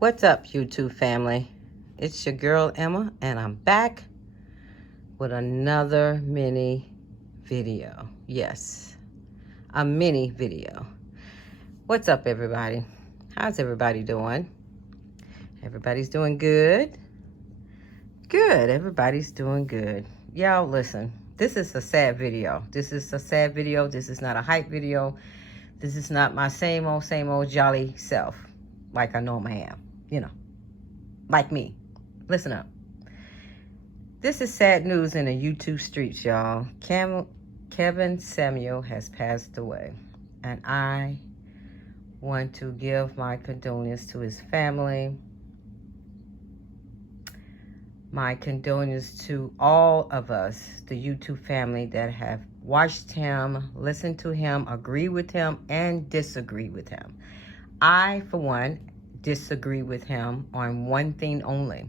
What's up, YouTube family? It's your girl Emma, and I'm back with another mini video. Yes, a mini video. What's up, everybody? How's everybody doing? Everybody's doing good? Good, everybody's doing good. Y'all, listen, this is a sad video. This is a sad video. This is not a hype video. This is not my same old jolly self, like I normally am, like me. Listen up. This is sad news in the YouTube streets, y'all. Kevin Samuels has passed away, and I want to give my condolences to his family. My condolences to all of us, the YouTube family that have watched him, listened to him, agree with him, and disagree with him. I, for one, disagree with him on one thing only.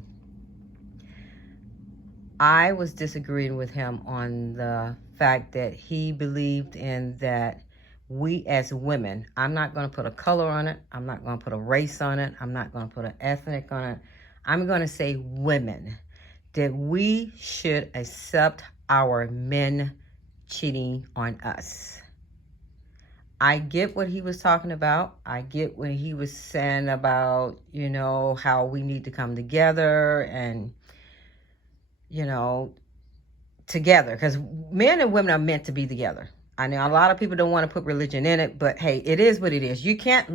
I was disagreeing with him on the fact that he believed in that we as women, I'm not going to put a color on it, I'm not going to put a race on it, I'm not going to put an ethnic on it, I'm going to say women, that we should accept our men cheating on us. I get what he was talking about. I get what he was saying about, how we need to come together and, together. Because men and women are meant to be together. I know a lot of people don't want to put religion in it, but hey, it is what it is. You cannot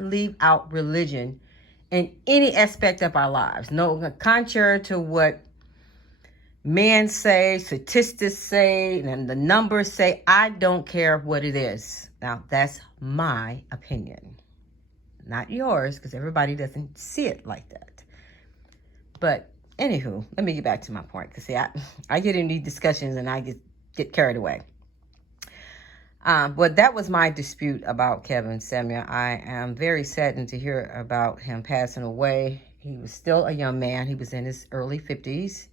leave out religion in any aspect of our lives. No, contrary to what men say, statistics say, and the numbers say, I don't care what it is. Now, that's my opinion, not yours, because everybody doesn't see it like that. But anywho, let me get back to my point, because see, I get in these discussions and I get carried away. But that was my dispute about Kevin Samuels. I am very saddened to hear about him passing away. He was still a young man. He was in his early 50s.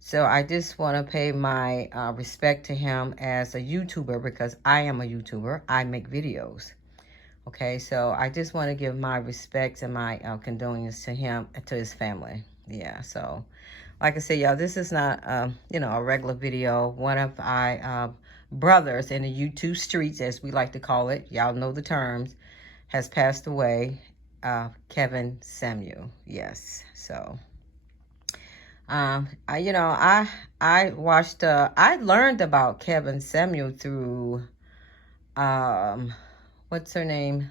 So I just want to pay my respect to him as a YouTuber, because I am a YouTuber. I make videos. Okay, so I just want to give my respects and my condolences to him and to his family. Yeah, so like I said, y'all, this is not, a regular video. One of my brothers in the YouTube streets, as we like to call it, y'all know the terms, has passed away. Kevin Samuels, yes. So I watched, I learned about Kevin Samuels through, what's her name?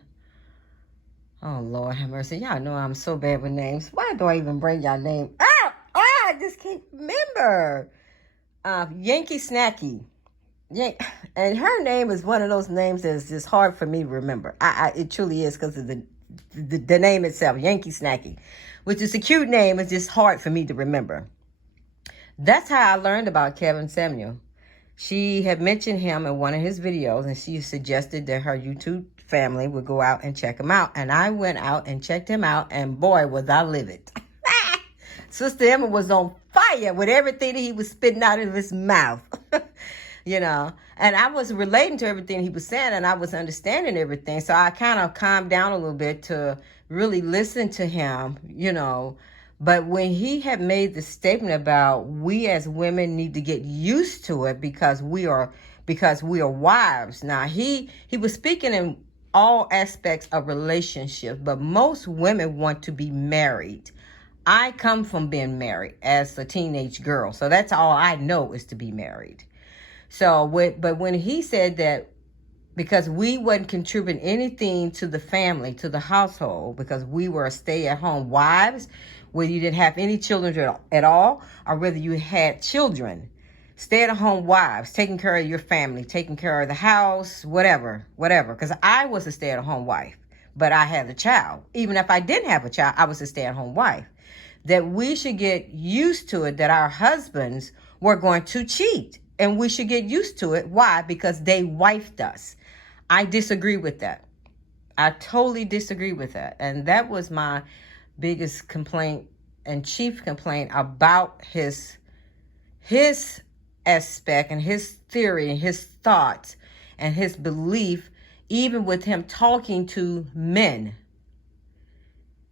Oh, Lord have mercy. Y'all know I'm so bad with names. Why do I even bring y'all name? I just can't remember. Yankee Snacky. And her name is one of those names that's just hard for me to remember. It truly is, because of the name itself, Yankee Snacky, which is a cute name. It's just hard for me to remember. That's how I learned about Kevin Samuels. She had mentioned him in one of his videos, and she suggested that her YouTube family would go out and check him out. And I went out and checked him out, and boy, was I livid. Sister Emma was on fire with everything that he was spitting out of his mouth. And I was relating to everything he was saying, and I was understanding everything. So I kind of calmed down a little bit to really listen to him, But when he had made the statement about we as women need to get used to it because we are wives. Now he was speaking in all aspects of relationships, but most women want to be married. I come from being married as a teenage girl, so that's all I know is to be married. So, but when he said that, because we wasn't contributing anything to the family, to the household, because we were stay-at-home wives, whether you didn't have any children at all, or whether you had children, stay-at-home wives, taking care of your family, taking care of the house, whatever. Because I was a stay-at-home wife, but I had a child. Even if I didn't have a child, I was a stay-at-home wife. That we should get used to it, that our husbands were going to cheat. And we should get used to it. Why? Because they wifed us. I disagree with that. I totally disagree with that. And that was my biggest complaint and chief complaint about his aspect and his theory and his thoughts and his belief, even with him talking to men.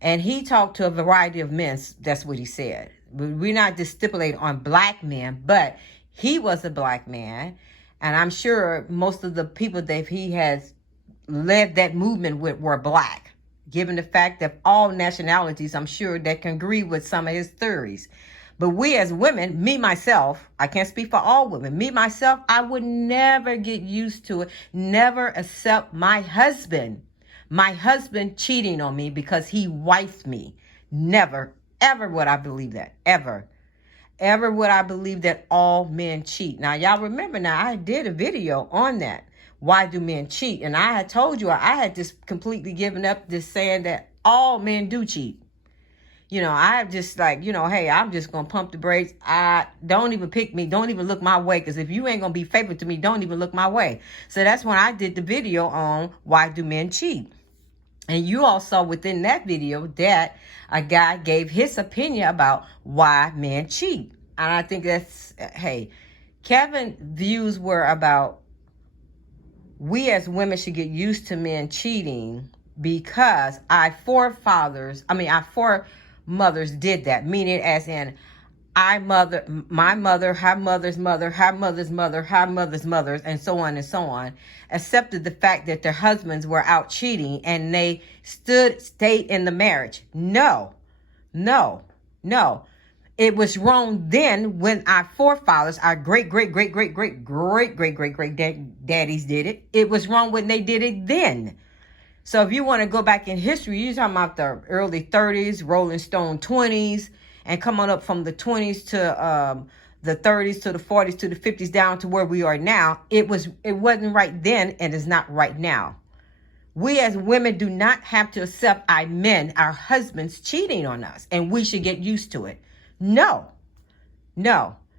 And he talked to a variety of men. That's what he said. We're not just stipulating on black men, but he was a black man. And I'm sure most of the people that he has led that movement with were black, given the fact that all nationalities, I'm sure, that can agree with some of his theories. But we as women, me, myself, I can't speak for all women. Me, myself, I would never get used to it, never accept my husband cheating on me because he wifed me. Never, ever would I believe that. Ever. Ever would I believe that all men cheat. Now, y'all remember now, I did a video on that. Why do men cheat? And I had told you I had just completely given up this saying that all men do cheat. You know, I just like, you know, hey, I'm just going to pump the brakes. I don't even pick me. Don't even look my way. Because if you ain't going to be faithful to me, don't even look my way. So that's when I did the video on why do men cheat. And you all saw within that video that a guy gave his opinion about why men cheat. And I think that's, hey, Kevin's views were about we as women should get used to men cheating because our foremothers did that, meaning as in my mother, her mother's mother, her mother's mother, her mother's mothers, and so on, accepted the fact that their husbands were out cheating and they stayed in the marriage. No. It was wrong then when our forefathers, our great daddies did it. It was wrong when they did it then. So if you want to go back in history, you're talking about the early 30s, Rolling Stone 20s, and come on up from the 20s to the 30s to the 40s to the 50s down to where we are now. It wasn't right then and it's not right now. We as women do not have to accept our husbands cheating on us, and we should get used to it. No.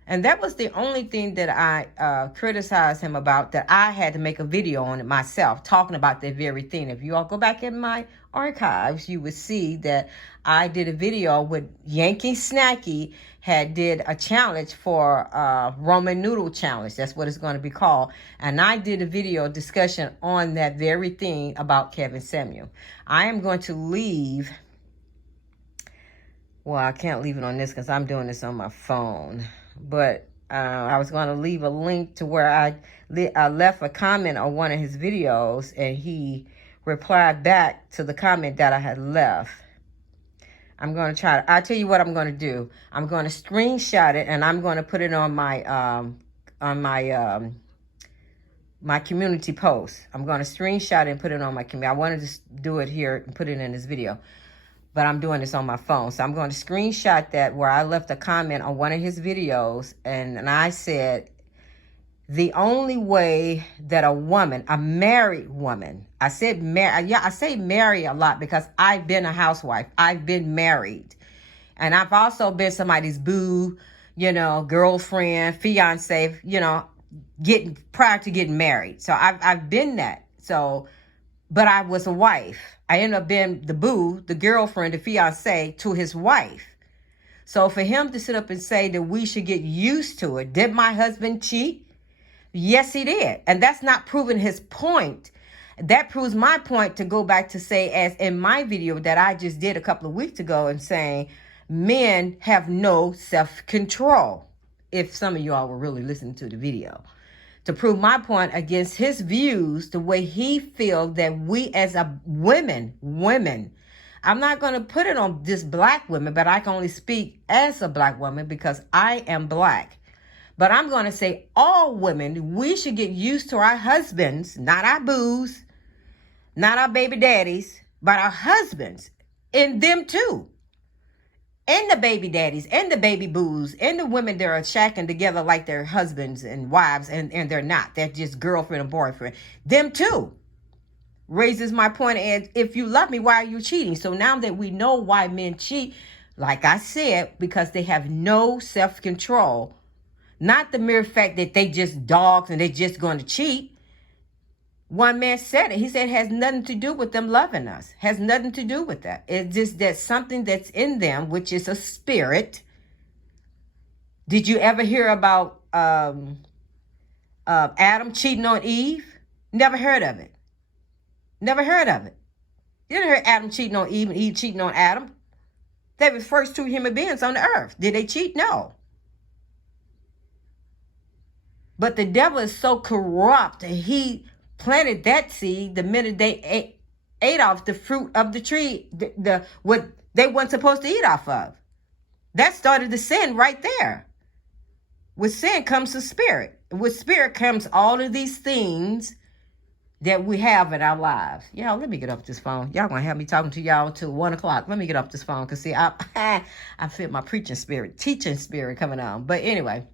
And that was the only thing that I criticized him about, that I had to make a video on it myself, talking about that very thing. If you all go back in my archives, you would see that I did a video with Yankee Snacky did a challenge for Roman Noodle Challenge. That's what it's going to be called. And I did a video discussion on that very thing about Kevin Samuels. I am going to leave... Well, I can't leave it on this because I'm doing this on my phone. But I was going to leave a link to where I left a comment on one of his videos, and he replied back to the comment that I had left. I'm going to I'll tell you what I'm going to do. I'm going to screenshot it, and I'm going to put it on my community post. I'm going to screenshot it and put it on my community. I wanted to do it here and put it in this video, but I'm doing this on my phone. So I'm going to screenshot that where I left a comment on one of his videos. And I said, the only way that a woman, a married woman, I say marry a lot because I've been a housewife. I've been married. And I've also been somebody's boo, girlfriend, fiance, prior to getting married. So I've been that. So, but I was a wife. I ended up being the boo, the girlfriend, the fiance to his wife. So for him to sit up and say that we should get used to it, did my husband cheat? Yes, he did. And that's not proving his point. That proves my point to go back to say, as in my video that I just did a couple of weeks ago, and saying men have no self-control. If some of you all were really listening to the video. To prove my point against his views, the way he feels that we as women, I'm not going to put it on just black women, but I can only speak as a black woman because I am black. But I'm going to say all women, we should get used to our husbands, not our boos, not our baby daddies, but our husbands, and them too. And the baby daddies, and the baby boos, and the women that are shacking together like their husbands and wives, and they're not. They're just girlfriend and boyfriend. Them too. Raises my point, and if you love me, why are you cheating? So now that we know why men cheat, like I said, because they have no self-control. Not the mere fact that they just dogs and they're just going to cheat. One man said it. He said it has nothing to do with them loving us. Has nothing to do with that. It's just that something that's in them, which is a spirit. Did you ever hear about Adam cheating on Eve? Never heard of it. Never heard of it. You didn't hear Adam cheating on Eve and Eve cheating on Adam. They were the first two human beings on the earth. Did they cheat? No. But the devil is so corrupt that he planted that seed the minute they ate off the fruit of the tree, what they weren't supposed to eat off of. That started the sin right there. With sin comes the spirit. With spirit comes all of these things that we have in our lives. Y'all, let me get off this phone. Y'all gonna have me talking to y'all till 1 o'clock. Let me get off this phone, because see, I feel my preaching spirit, teaching spirit coming on. But anyway,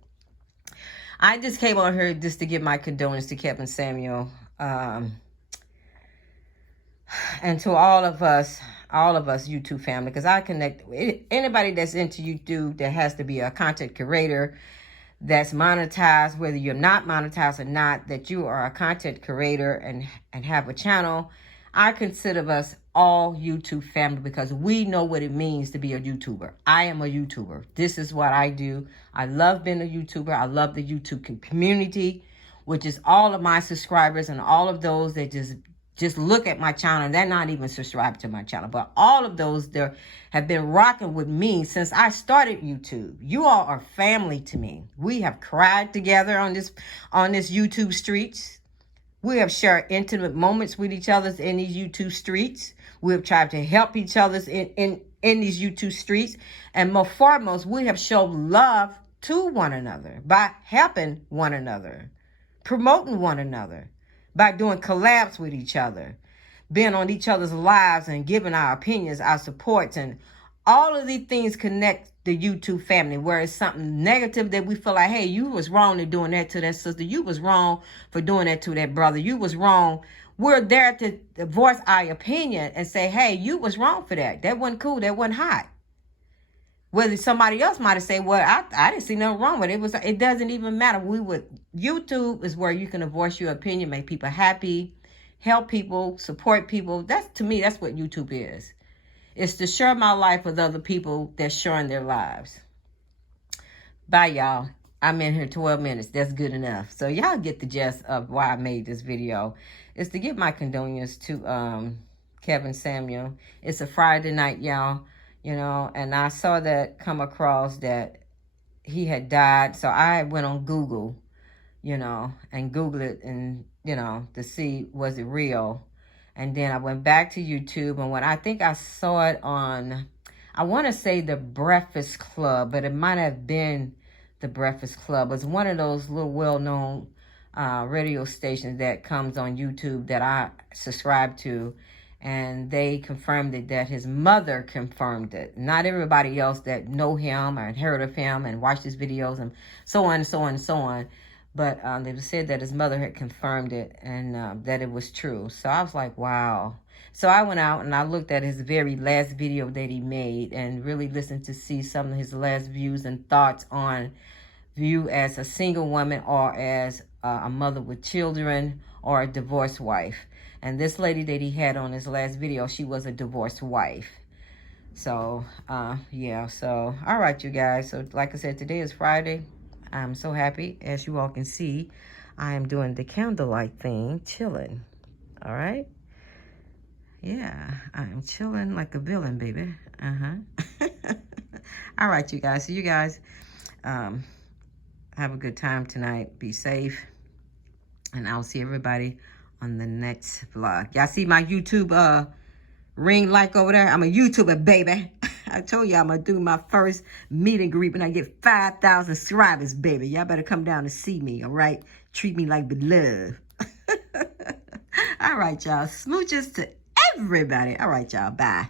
I just came on here just to give my condolences to Kevin Samuel, and to all of us YouTube family, because I connect anybody that's into YouTube that has to be a content creator that's monetized, whether you're not monetized or not, that you are a content creator and have a channel. I consider us all YouTube family, because we know what it means to be a YouTuber. I am a YouTuber. This is what I do. I love being a YouTuber. I love the YouTube community, which is all of my subscribers and all of those that just look at my channel. They're not even subscribed to my channel, but all of those there have been rocking with me since I started YouTube. You all are family to me. We have cried together on this YouTube streets. We have shared intimate moments with each other in these YouTube streets. We have tried to help each other in these YouTube streets. And most foremost, we have shown love to one another by helping one another, promoting one another, by doing collabs with each other, being on each other's lives and giving our opinions, our supports, and all of these things connect the YouTube family. Where it's something negative that we feel like, hey, you was wrong in doing that to that sister. You was wrong for doing that to that brother. You was wrong. We're there to voice our opinion and say, hey, you was wrong for that. That wasn't cool. That wasn't hot. Whether somebody else might have said, well, I didn't see nothing wrong with it. It doesn't even matter. YouTube is where you can voice your opinion, make people happy, help people, support people. To me, that's what YouTube is. It's to share my life with other people that's sharing their lives. Bye, y'all. I'm in here 12 minutes. That's good enough. So y'all get the gist of why I made this video. It's to give my condolences to Kevin Samuel. It's a Friday night, y'all. You know, and I saw that come across that he had died. So I went on Google, you know, and Googled it and, you know, to see, was it real? And then I went back to YouTube, and when I think I saw it on, I want to say The Breakfast Club, but it might have been The Breakfast Club. It was one of those little well-known radio stations that comes on YouTube that I subscribe to. And they confirmed it, that his mother confirmed it. Not everybody else that know him or heard of him and watched his videos and so on and so on and so on. But they said that his mother had confirmed it and that it was true. So I was like, wow. So I went out and I looked at his very last video that he made and really listened to see some of his last views and thoughts on you as a single woman or as a mother with children or a divorced wife. And this lady that he had on his last video, she was a divorced wife. So, yeah. So, all right, you guys. So, like I said, today is Friday. I'm so happy. As you all can see, I am doing the candlelight thing, chilling. All right? Yeah, I'm chilling like a villain, baby. All right, you guys. So, you guys have a good time tonight. Be safe. And I'll see everybody on the next vlog. Y'all see my YouTube ring like over there? I'm a YouTuber, baby. I told you I'm going to do my first meet and greet when I get 5,000 subscribers, baby. Y'all better come down and see me, all right? Treat me like beloved. All right, y'all. Smooches to everybody. All right, y'all. Bye.